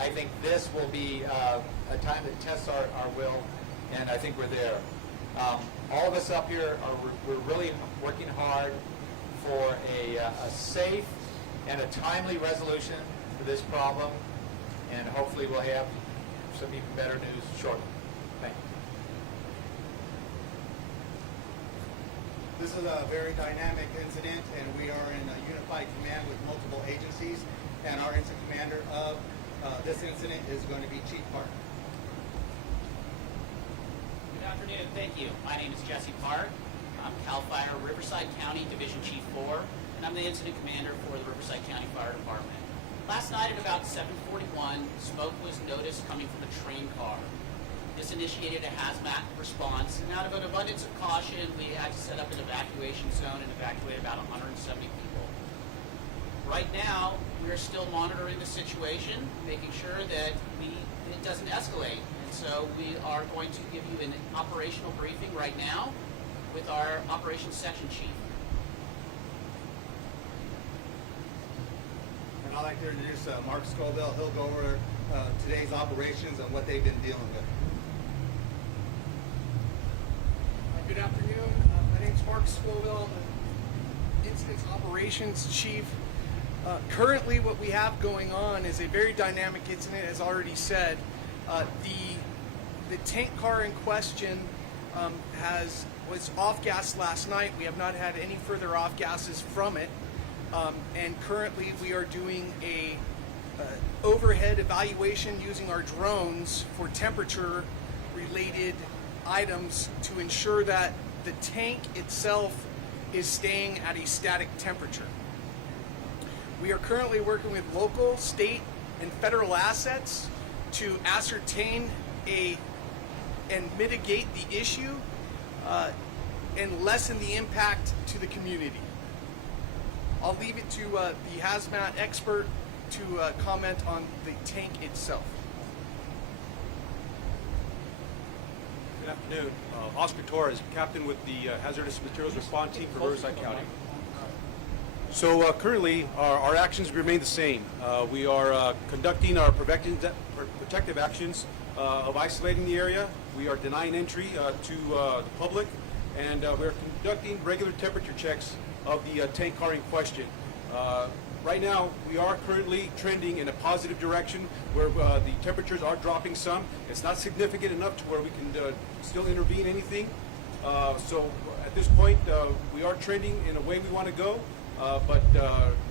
I think this will be a time that tests our will, and I think we're there. All of us up here we're really working hard for a safe and a timely resolution to this problem, and hopefully we'll have some even better news shortly. Thank you. This is a very dynamic incident, and we are in a unified command with multiple agencies, and our incident commander of this incident is going to be Chief Park. Good afternoon. Thank you. My name is Jesse Park. I'm CAL FIRE Riverside County Division Chief 4, and I'm the incident commander for the Riverside County Fire Department. Last night at about 7:41, smoke was noticed coming from a train car. This initiated a hazmat response, and out of an abundance of caution, we had to set up an evacuation zone and evacuate about 170 people. Right now, we are still monitoring the situation, making sure that it doesn't escalate. And so we are going to give you an operational briefing right now with our operations section chief. And I'd like to introduce Mark Scoville. He'll go over today's operations and what they've been dealing with. Good afternoon. My name is Mark Scoville. I'm the Incidents Operations Chief. Currently, what we have going on is a very dynamic incident, as already said. The tank car in question was off-gassed last night. We have not had any further off-gases from it. And currently, we are doing a overhead evaluation using our drones for temperature-related items to ensure that the tank itself is staying at a static temperature. We are currently working with local, state, and federal assets to ascertain and mitigate the issue and lessen the impact to the community. I'll leave it to the hazmat expert to comment on the tank itself. Good afternoon. Oscar Torres, captain with the Hazardous Materials Response Team for Riverside County. So currently, our actions remain the same. We are conducting our protective actions of isolating the area. We are denying entry to the public, and we are conducting regular temperature checks of the tank car in question. Right now, we are currently trending in a positive direction where the temperatures are dropping some. It's not significant enough to where we can still intervene anything. So at this point, we are trending in a way we want to go, but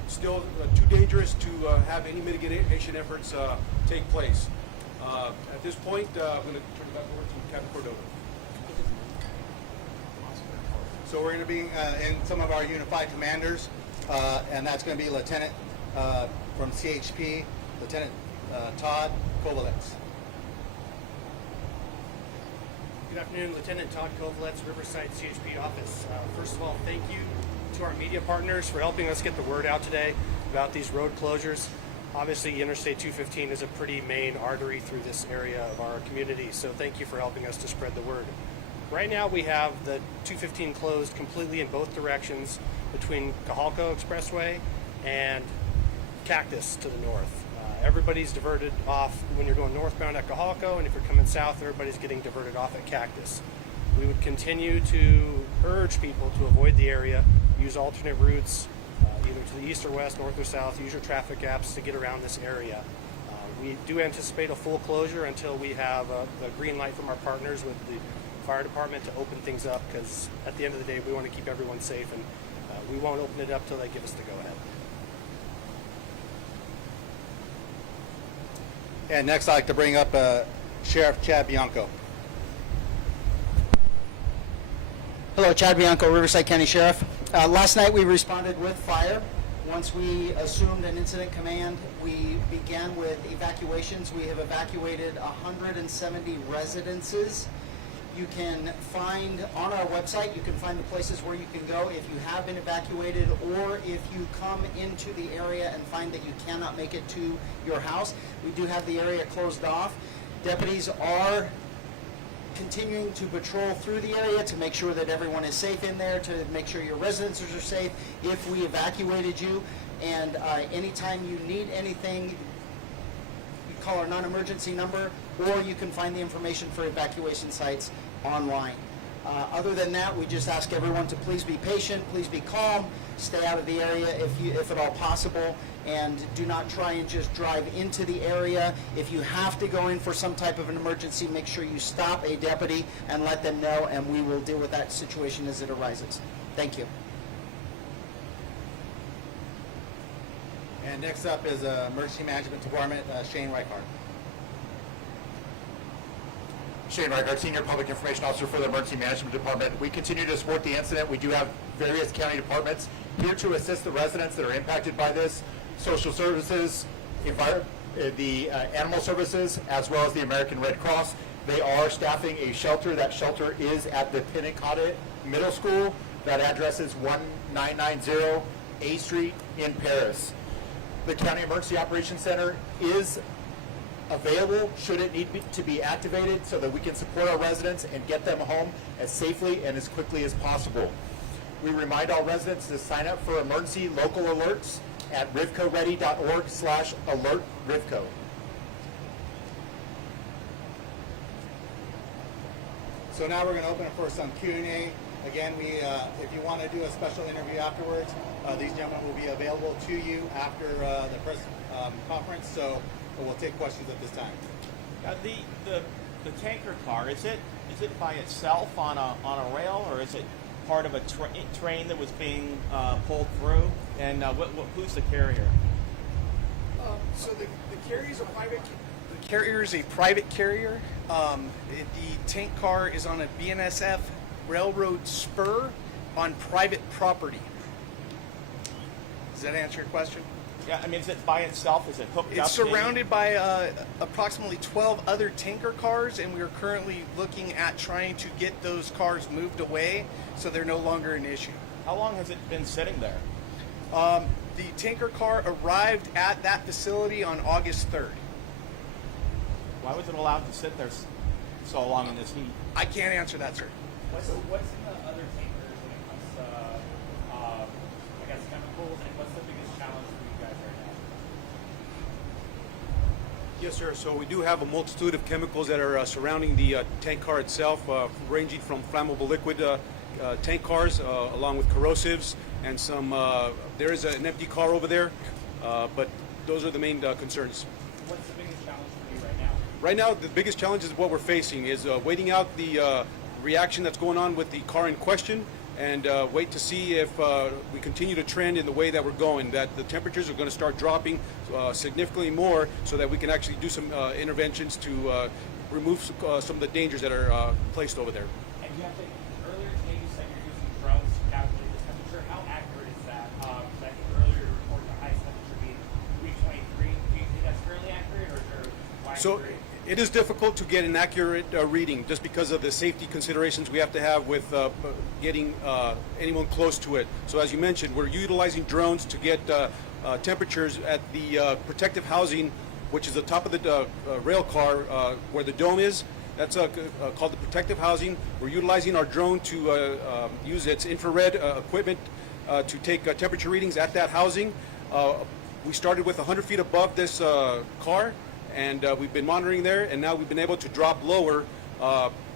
still too dangerous to have any mitigation efforts take place. At this point, I'm going to turn it back over to Captain Cordova. So we're going to be in some of our unified commanders, and that's going to be Lieutenant from CHP, Lieutenant Todd Kovalev. Good afternoon, Lieutenant Todd Kovalev, Riverside CHP office. First of all, thank you to our media partners for helping us get the word out today about these road closures. Obviously, Interstate 215 is a pretty main artery through this area of our community, so thank you for helping us to spread the word. Right now, we have the 215 closed completely in both directions between Cajalco Expressway and Cactus to the north. Everybody's diverted off when you're going northbound at Cajalco, and if you're coming south, everybody's getting diverted off at Cactus. We would continue to urge people to avoid the area, use alternate routes, either to the east or west, north or south, use your traffic apps to get around this area. We do anticipate a full closure until we have the green light from our partners with the fire department to open things up, because at the end of the day, we want to keep everyone safe, and we won't open it up till they give us the go-ahead. And next, I'd like to bring up Sheriff Chad Bianco. Hello, Chad Bianco, Riverside County Sheriff. Last night we responded with fire. Once we assumed an incident command, we began with evacuations. We have evacuated 170 residences. You can find on our website, you can find the places where you can go if you have been evacuated, or if you come into the area and find that you cannot make it to your house. We do have the area closed off. Deputies are continuing to patrol through the area to make sure that everyone is safe in there, to make sure your residences are safe if we evacuated you. And anytime you need anything, you call our non-emergency number, or you can find the information for evacuation sites online. Other than that, we just ask everyone to please be patient, please be calm, stay out of the area if at all possible, and do not try and just drive into the area. If you have to go in for some type of an emergency, make sure you stop a deputy and let them know, and we will deal with that situation as it arises. Thank you. And next up is Emergency Management Department, Shane Reichart. Shane Reichart, Senior Public Information Officer for the Emergency Management Department. We continue to support the incident. We do have various county departments here to assist the residents that are impacted by this. Social Services, the Animal Services, as well as the American Red Cross. They are staffing a shelter. That shelter is at the Pinnacotta Middle School. That address is 1990 A Street in Paris. The County Emergency Operations Center is available should it need to be activated so that we can support our residents and get them home as safely and as quickly as possible. We remind all residents to sign up for emergency local alerts at rivcoready.org/alertrivco. So now we're going to open it for some Q&A. Again, if you want to do a special interview afterwards, these gentlemen will be available to you after the press conference. So we'll take questions at this time. The tanker car, is it by itself on a rail, or is it part of a train that was being pulled through? And who's the carrier? So the carrier is a private. The carrier is a private carrier. The tank car is on a BNSF railroad spur on private property. Does that answer your question? Yeah, I mean, is it by itself? Is it hooked up? It's surrounded by approximately 12 other tanker cars, and we are currently looking at trying to get those cars moved away so they're no longer an issue. How long has it been sitting there? The tanker car arrived at that facility on August 3rd. Why was it allowed to sit there so long in this heat? I can't answer that, sir. What's in the other tankers when it comes to, I guess, chemicals, and what's the biggest challenge for you guys right now? Yes, sir. So we do have a multitude of chemicals that are surrounding the tank car itself, ranging from flammable liquid tank cars, along with corrosives, and some. There is an empty car over there, but those are the main concerns. What's the biggest challenge for you right now? Right now, the biggest challenge is what we're facing is waiting out the reaction that's going on with the car in question, and wait to see if we continue to trend in the way that we're going, that the temperatures are going to start dropping significantly more so that we can actually do some interventions to remove some of the dangers that are placed over there. And you have to, earlier today you said you're using drones to calculate the temperature. How accurate is that? Because I think earlier you reported the highest temperature being 323. Do you think that's fairly accurate, or is there wide So variance? it is difficult to get an accurate reading just because of the safety considerations we have to have with getting anyone close to it. So as you mentioned, we're utilizing drones to get temperatures at the protective housing, which is the top of the rail car where the dome is. That's called the protective housing. We're utilizing our drone to use its infrared equipment to take temperature readings at that housing. We started with 100 feet above this car, and we've been monitoring there, and now we've been able to drop lower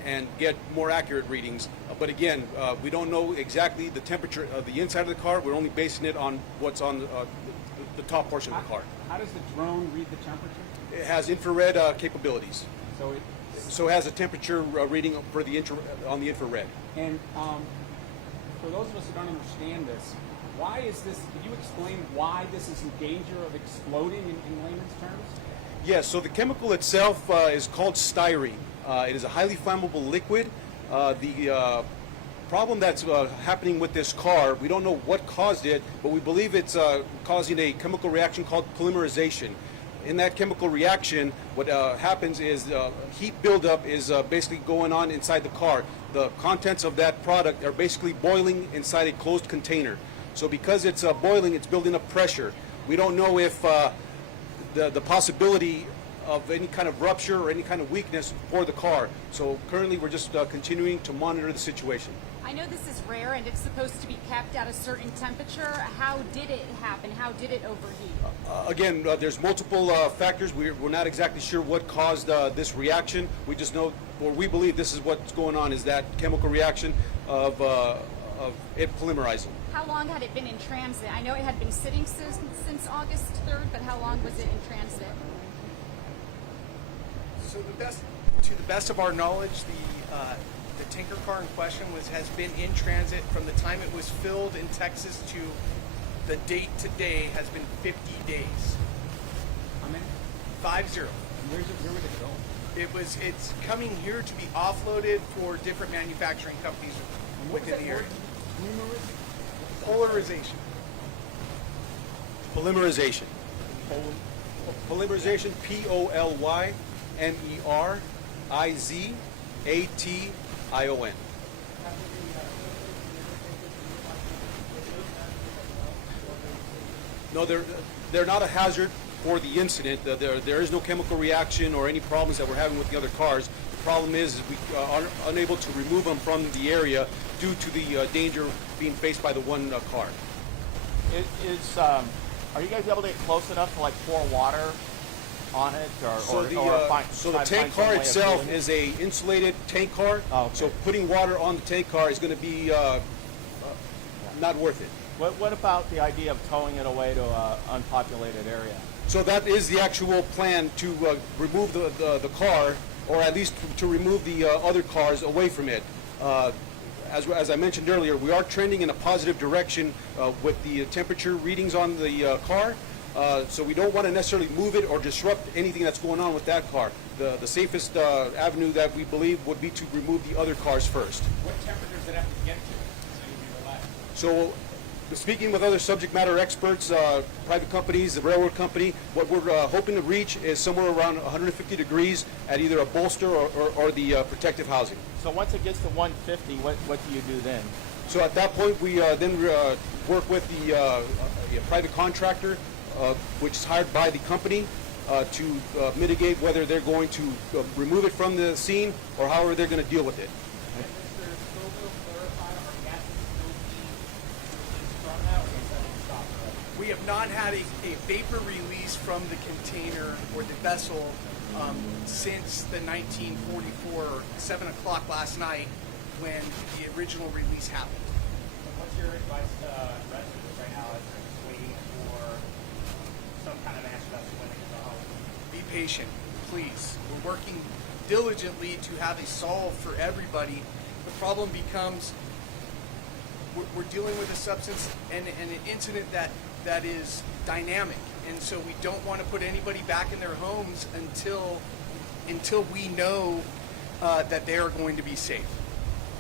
and get more accurate readings. But again, we don't know exactly the temperature of the inside of the car. We're only basing it on what's on the top portion of the car. How does the drone read the temperature? It has infrared capabilities, So so it has a temperature reading for on the infrared. And for those of us who don't understand this, why is this? Could you explain why this is in danger of exploding in layman's terms? Yes, so the chemical itself is called styrene. It is a highly flammable liquid. The problem that's happening with this car, we don't know what caused it, but we believe it's causing a chemical reaction called polymerization. In that chemical reaction, what happens is heat buildup is basically going on inside the car. The contents of that product are basically boiling inside a closed container. So because it's boiling, it's building up pressure. We don't know if the possibility of any kind of rupture or any kind of weakness for the car. So currently we're just continuing to monitor the situation. I know this is rare and it's supposed to be kept at a certain temperature. How did it happen? How did it overheat? Again, there's multiple factors. We're not exactly sure what caused this reaction. We just know, or we believe this is what's going on, is that chemical reaction of it polymerizing. How long had it been in transit? I know it had been sitting since August 3rd, but how long was it in transit? So to the best of our knowledge, the tanker car in question has been in transit from the time it was filled in Texas to the date today has been 50 days. How many? 50. Where would it go? It's coming here to be offloaded for different manufacturing companies within the area. Polarization. Polymerization. Polymerization, Polymerization. No, they're not a hazard for the incident. There is no chemical reaction or any problems that we're having with the other cars. The problem is we are unable to remove them from the area due to the danger being faced by the one car. Are you guys able to get close enough to like pour water on it, So the tank car itself is a insulated tank car. Oh, okay. So putting water on the tank car is going to be not worth it. What about the idea of towing it away to an unpopulated area? So that is the actual plan, to remove the car, or at least to remove the other cars away from it. As I mentioned earlier, we are trending in a positive direction with the temperature readings on the car. So we don't want to necessarily move it or disrupt anything that's going on with that car. The safest avenue that we believe would be to remove the other cars first. What temperature does it have to get to so you can relax? So speaking with other subject matter experts, private companies, the railroad company, what we're hoping to reach is somewhere around 150 degrees at either a bolster or the protective housing. So once it gets to 150, what do you do then? So at that point, we then work with the private contractor, which is hired by the company, to mitigate whether they're going to remove it from the scene or however they're going to deal with it. Can Mr. Scoville clarify, are gases still being from that, or is that stopped already? We have not had a vapor release from the container or the vessel since the 1944, 7 o'clock last night, when the original release happened. What's your advice to residents right now as they're just waiting for some kind of answer that's when they can go home? Be patient, please. We're working diligently to have a solve for everybody. The problem becomes we're dealing with a substance and an incident that is dynamic, and so we don't want to put anybody back in their homes until we know that they are going to be safe.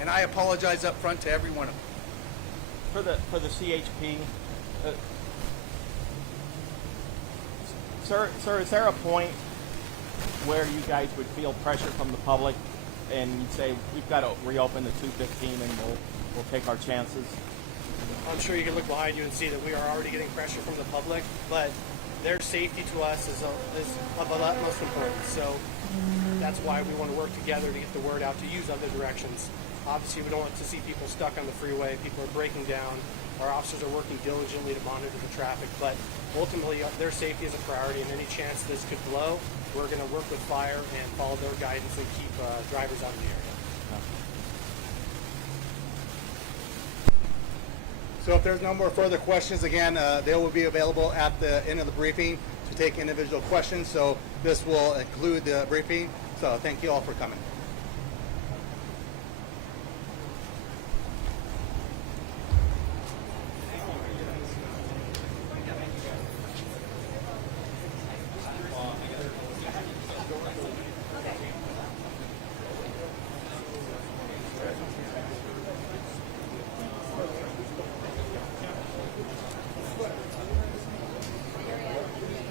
And I apologize up front to every one of them. For the CHP, sir, is there a point where you guys would feel pressure from the public and you'd say we've got to reopen the 215 and we'll take our chances? I'm sure you can look behind you and see that we are already getting pressure from the public, but their safety to us is of utmost importance. So that's why we want to work together to get the word out, to use other directions. Obviously, we don't want to see people stuck on the freeway. People are breaking down. Our officers are working diligently to monitor the traffic, but ultimately their safety is a priority, and any chance this could blow, we're going to work with fire and follow their guidance and keep drivers out of the area. So if there's no more further questions, again, they will be available at the end of the briefing to take individual questions. So this will include the briefing. So thank you all for coming.